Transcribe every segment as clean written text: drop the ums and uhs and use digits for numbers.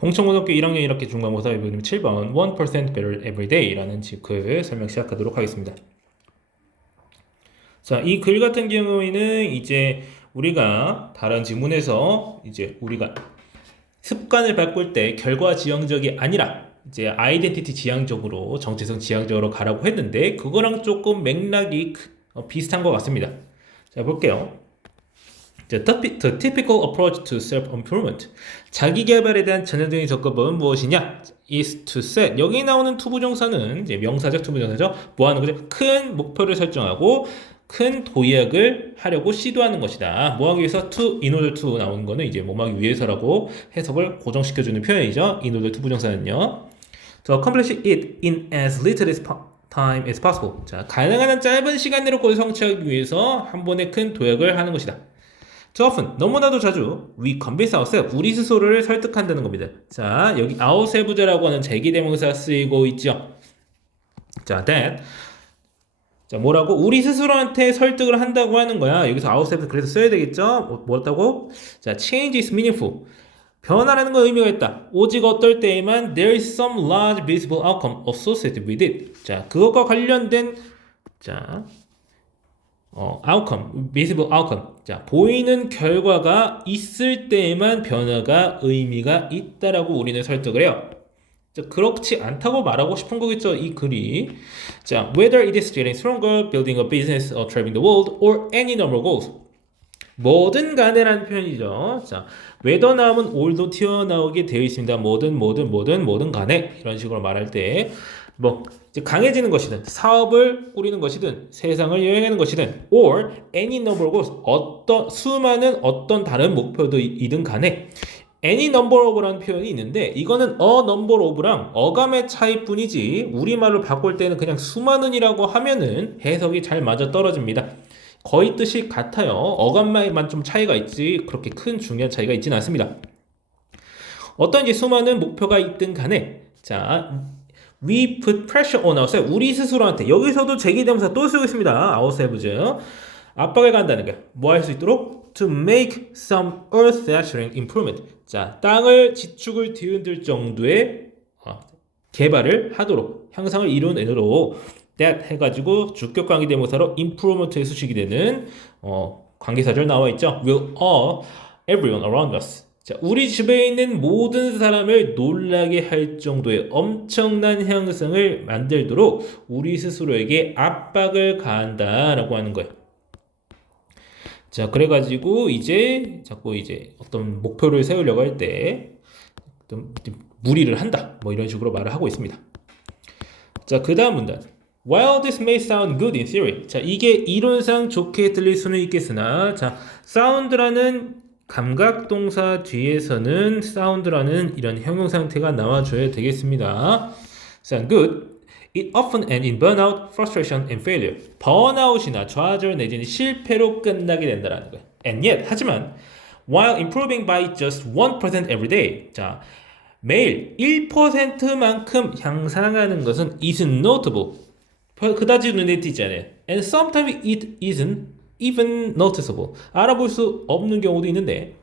홍천고등학교 1학년 1학기 중간고사 7번 1% better every day라는 글 설명 시작하도록 하겠습니다. 자, 이 글 같은 경우에는 이제 우리가 다른 지문에서 이제 우리가 습관을 바꿀 때 결과 지향적이 아니라 이제 아이덴티티 지향적으로 정체성 지향적으로 가라고 했는데 그거랑 조금 맥락이 비슷한 것 같습니다. 자, 볼게요. The typical approach to self-improvement. 자기 개발에 대한 전형적인 접근법은 무엇이냐? is to set. 여기 나오는 투부정사는 이제 명사적 투부정사죠. 뭐 하는 거죠? 큰 목표를 설정하고 큰 도약을 하려고 시도하는 것이다. 뭐 하기 위해서 to, in order to 나오는 거는 이제 뭐 하기 위해서라고 해석을 고정시켜주는 표현이죠. in order to 부정사는요. To accomplish it in as little time as possible. 자, 가능한 한 짧은 시간 내로 그걸 성취하기 위해서 한 번에 큰 도약을 하는 것이다. Too often, 너무나도 자주 we convince ourselves, 우리 스스로를 설득한다는 겁니다. 자, 여기 ourselves라고 하는 제기대명사 쓰이고 있죠. 자, that. 자, 뭐라고? 우리 스스로한테 설득을 한다고 하는 거야. 여기서 ourselves 그래서 써야 되겠죠? 뭐였다고? 자, change is meaningful. 변화라는 건 의미가 있다. 오직 어떨 때에만 there is some large visible outcome associated with it. 자, 그것과 관련된 자, outcome, visible outcome. 자, 보이는 결과가 있을 때에만 변화가 의미가 있다라고 우리는 설득을 해요. 자, 그렇지 않다고 말하고 싶은 거겠죠, 이 글이. 자, whether it is getting stronger, building a business, or traveling the world, or any number of goals. 뭐든 간에라는 표현이죠. 자, whether 나오면 all도 튀어나오게 되어 있습니다. 뭐든 간에 이런 식으로 말할 때 뭐 강해지는 것이든 사업을 꾸리는 것이든 세상을 여행하는 것이든 or any number of goals 어떤 수많은 어떤 다른 목표도이든 간에 any number of라는 표현이 있는데 이거는 a number of랑 어감의 차이뿐이지 우리말로 바꿀 때는 그냥 수많은이라고 하면은 해석이 잘 맞아 떨어집니다. 거의 뜻이 같아요. 어감만 좀 차이가 있지 그렇게 큰 중요한 차이가 있지는 않습니다. 어떤 이제 수많은 목표가 있든 간에 자 we put pressure on ourselves. 우리 스스로한테 여기서도 제기대명사 또 쓰고 있습니다. ourselves 압박을 간다는 거야. 뭐 할 수 있도록 to make some earth-shattering improvement. 자, 땅을 지축을 뒤흔들 정도의 개발을 하도록 향상을 이뤄내도록 that 해가지고 주격 관계대명사로 improvement의 수식이 되는 관계사절 나와 있죠. will all everyone around us. 자, 우리 주변에 있는 모든 사람을 놀라게 할 정도의 엄청난 향상을 만들도록 우리 스스로에게 압박을 가한다라고 하는 거예요. 자, 그래가지고 이제 자꾸 이제 어떤 목표를 세우려고 할 때 무리를 한다. 뭐 이런 식으로 말을 하고 있습니다. 자, 그 다음 문단. While this may sound good in theory. 자, 이게 이론상 좋게 들릴 수는 있겠으나, 자, sound라는 감각동사 뒤에서는 sound라는 이런 형용상태가 나와줘야 되겠습니다. Sound good. It often ends in burnout, frustration, and failure. 번아웃이나 좌절 내지는 실패로 끝나게 된다는 거예요. And yet, 하지만, while improving by just 1% every day. 자, 매일 1%만큼 향상하는 것은 isn't notable. 그다지 눈에 띄지 않아요. And sometimes it isn't even noticeable. 알아볼 수 없는 경우도 있는데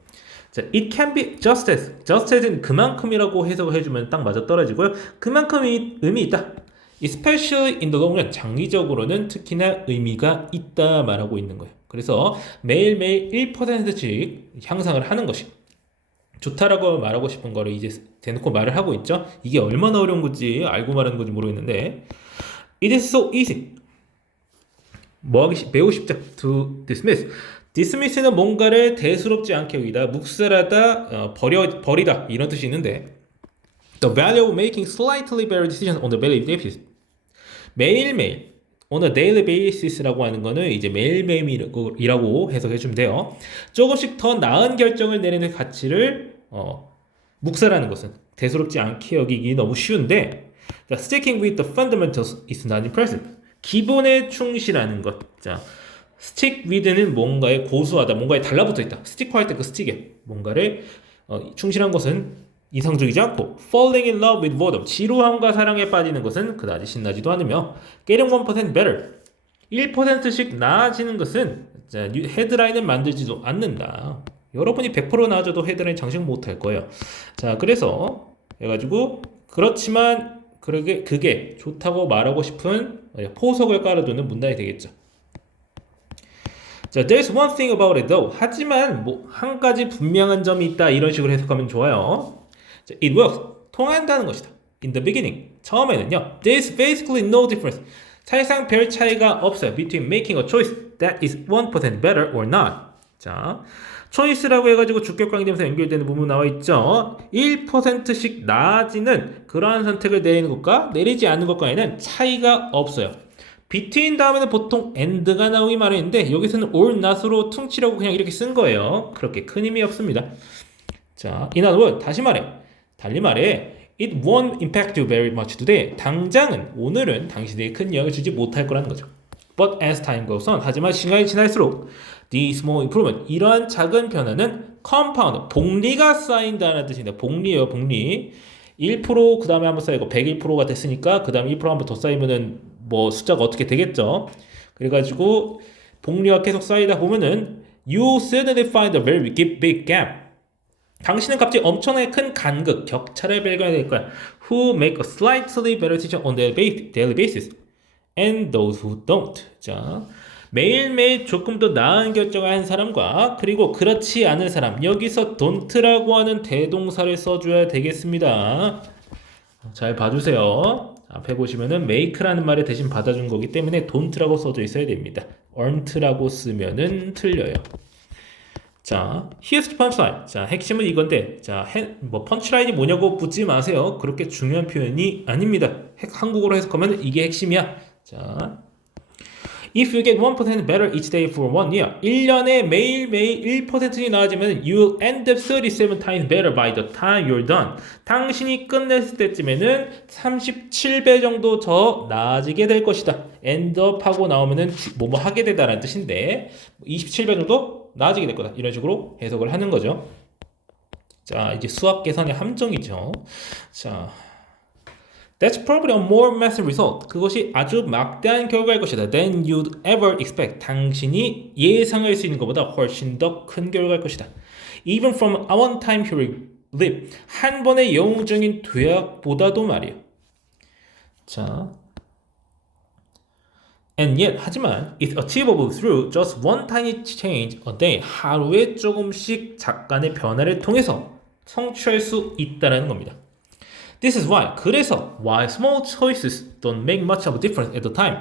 자, it can be just as. just as는 그만큼이라고 해석을 해주면 딱 맞아 떨어지고요. 그만큼이 의미 있다. Especially in the long run. 장기적으로는 특히나 의미가 있다 말하고 있는 거예요. 그래서 매일매일 1%씩 향상을 하는 것이 좋다라고 말하고 싶은 거를 이제 대놓고 말을 하고 있죠. 이게 얼마나 어려운 건지 알고 말하는 건지 모르겠는데 It is so easy. 매우 쉽다. To dismiss. dismiss는 뭔가를 대수롭지 않게 여기다, 묵살하다, 버리다 이런 뜻이 있는데 the value of making slightly better decisions on the daily basis. 매일매일 on a daily basis라고 하는 거는 이제 매일매일이라고 해석해 주면 돼요. 조금씩 더 나은 결정을 내리는 가치를 묵살하는 것은 대수롭지 않게 여기기 너무 쉬운데 sticking with the fundamentals is not impressive. 기본에 충실하는 것. 자, stick with는 뭔가에 고수하다, 뭔가에 달라붙어 있다. stick 할 때 그 stick에 뭔가를 충실한 것은 이상적이지 않고 falling in love with boredom. 지루함과 사랑에 빠지는 것은 그다지 신나지도 않으며 getting 1% better. 1%씩 나아지는 것은 자, 헤드라인을 만들지도 않는다. 여러분이 100% 나와줘도 헤드라인 장식 못할 거예요. 자, 그래서 해가지고 그렇지만 그게 좋다고 말하고 싶은 포석을 깔아두는 문단이 되겠죠. 자, there's one thing about it though. 하지만 뭐 한 가지 분명한 점이 있다 이런 식으로 해석하면 좋아요. 자, it works. 통한다는 것이다. In the beginning. 처음에는요. There's basically no difference. 사실상 별 차이가 없어요. Between making a choice that is 1% better or not. 자, 초이스라고 해가지고 주격관계되면서 연결되는 부분 나와 있죠. 1%씩 나아지는 그러한 선택을 내리는 것과 내리지 않는 것과에는 차이가 없어요. between 다음에는 보통 and가 나오기 마련인데 여기서는 or not으로 퉁치려고 그냥 이렇게 쓴 거예요. 그렇게 큰 힘이 없습니다. 자, in other words, 달리 말해 it won't impact you very much today. 당장은 오늘은 당신에게 큰 영향을 주지 못할 거라는 거죠. But as time goes on, 하지만 시간이 지날수록 the small improvement, 이러한 작은 변화는 compound, 복리가 쌓인다는 뜻입니다. 복리예요, 복리. 1% 그 다음에 한번 쌓이고 101%가 됐으니까 그 다음에 1% 한번 더 쌓이면은 뭐 숫자가 어떻게 되겠죠. 그래가지고 복리가 계속 쌓이다 보면은 you suddenly find a very big gap. 당신은 갑자기 엄청나게 큰 간극, 격차를 발견하게 될 거야. Who make a slightly better decision on daily basis, and those who don't. 자, 매일매일 조금 더 나은 결정을 한 사람과 그리고 그렇지 않은 사람. 여기서 don't라고 하는 대동사를 써줘야 되겠습니다. 잘 봐주세요. 앞에 보시면은 make라는 말을 대신 받아준 거기 때문에 don't라고 써져 있어야 됩니다. aren't라고 쓰면은 틀려요. 자, here's the punchline. 자, 핵심은 이건데, 자, 뭐 펀치라인이 뭐냐고 묻지 마세요. 그렇게 중요한 표현이 아닙니다. 한국어로 해석하면 이게 핵심이야. 자, if you get 1% better each day for 1 year, 1년에 매일매일 1%씩 나아지면 you'll end up 37 times better by the time you're done. 당신이 끝냈을 때쯤에는 37배 정도 더 나아지게 될 것이다. end up 하고 나오면은 뭐뭐 하게 되다라는 뜻인데 27배 정도 나아지게 될 거다. 이런 식으로 해석을 하는 거죠. 자, 이제 수학 계산의 함정이죠. 자, that's probably a more massive result. 그것이 아주 막대한 결과일 것이다. than you'd ever expect. 당신이 예상할 수 있는 것보다 훨씬 더 큰 결과일 것이다. even from a one-time hearing leap. 한 번의 영웅적인 도약보다도 말이에요. 자, and yet, 하지만 it's achievable through just one tiny change a day. 하루에 조금씩 잠깐의 변화를 통해서 성취할 수 있다는 겁니다. This is why. 그래서 why small choices don't make much of a difference at the time.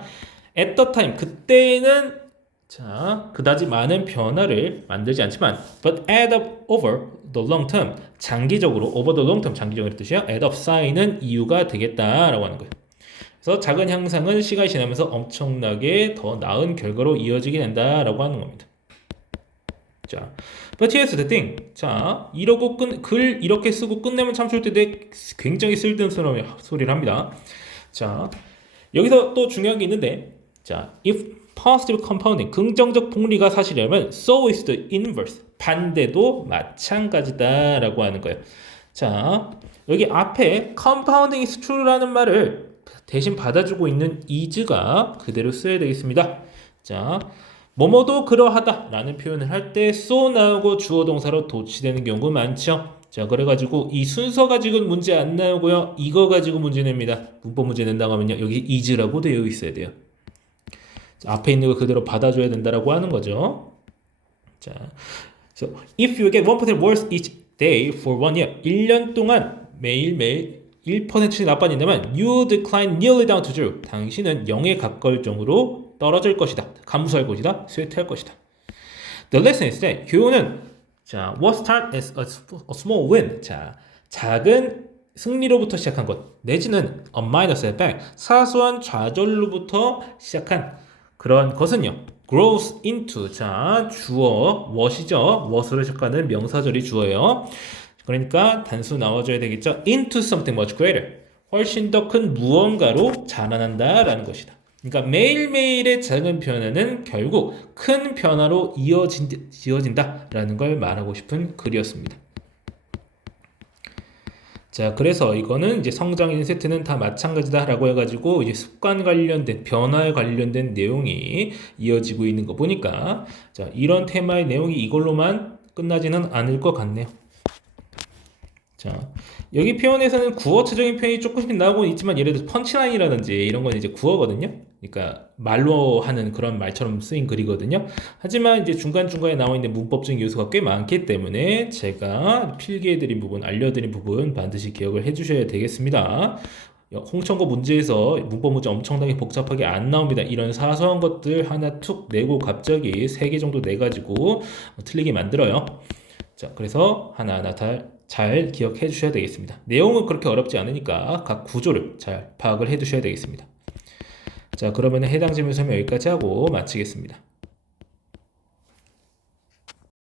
At the time. 그때는 자, 그다지 많은 변화를 만들지 않지만 but add up over the long term. 장기적으로 over the long term 장기적인 뜻이야. add up 쌓이는 이유가 되겠다라고 하는 거예요. 그래서 작은 향상은 시간이 지나면서 엄청나게 더 나은 결과로 이어지게 된다라고 하는 겁니다. 자, but here's the thing. 자, 이러고 글 이렇게 쓰고 끝내면 참 좋을 텐데 굉장히 쓸데없는 소리를 합니다. 자, 여기서 또 중요한 게 있는데, 자, if positive compounding, 긍정적 복리가 사실이라면 so is the inverse. 반대도 마찬가지다라고 하는 거예요. 자, 여기 앞에 compounding is true라는 말을 대신 받아주고 있는 is가 그대로 써야 되겠습니다. 자, 뭐뭐도 그러하다 라는 표현을 할 때 so 나오고 주어 동사로 도치되는 경우가 많죠. 자, 그래가지고 이 순서 가지고는 문제 안 나오고요. 이거 가지고 문제 냅니다. 문법 문제 낸다고 하면요. 여기 is라고 되어 있어야 돼요. 자, 앞에 있는 거 그대로 받아줘야 된다라고 하는 거죠. 자, so if you get 1% worse each day for 1 year, 1년 동안 매일매일 1%씩 나빠진다면 you decline nearly down to zero. 당신은 0에 가까울 정도로 떨어질 것이다. 감소할 것이다. 쇠퇴할 것이다. The lesson is that 교훈은 자, what start as a small win. 자, 작은 승리로부터 시작한 것 내지는 a minor setback. 사소한 좌절로부터 시작한 그런 것은요. grows into. 자, 주어 what이죠. what으로 시작하는 명사절이 주어예요. 그러니까 단수 나와줘야 되겠죠. into something much greater. 훨씬 더 큰 무언가로 자라난다라는 것이다. 그러니까 매일매일의 작은 변화는 결국 큰 변화로 이어진다라는 걸 말하고 싶은 글이었습니다. 자, 그래서 이거는 이제 성장 인세트는 다 마찬가지다라고 해가지고 이제 습관 관련된 변화에 관련된 내용이 이어지고 있는 거 보니까 자, 이런 테마의 내용이 이걸로만 끝나지는 않을 것 같네요. 자, 여기 표현에서는 구어체적인 표현이 조금씩 나오고 있지만 예를 들어 펀치라인이라든지 이런 건 이제 구어거든요. 그러니까 말로 하는 그런 말처럼 쓰인 글이거든요. 하지만 이제 중간중간에 나와 있는 문법적인 요소가 꽤 많기 때문에 제가 필기해드린 부분, 알려드린 부분 반드시 기억을 해주셔야 되겠습니다. 홍천고 문제에서 문법 문제 엄청나게 복잡하게 안 나옵니다. 이런 사소한 것들 하나 툭 내고 갑자기 3개 정도 내가지고 틀리게 만들어요. 자, 그래서 하나하나 잘 기억해 주셔야 되겠습니다. 내용은 그렇게 어렵지 않으니까 각 구조를 잘 파악을 해 두셔야 되겠습니다. 자, 그러면 해당 질문 설명 여기까지 하고 마치겠습니다.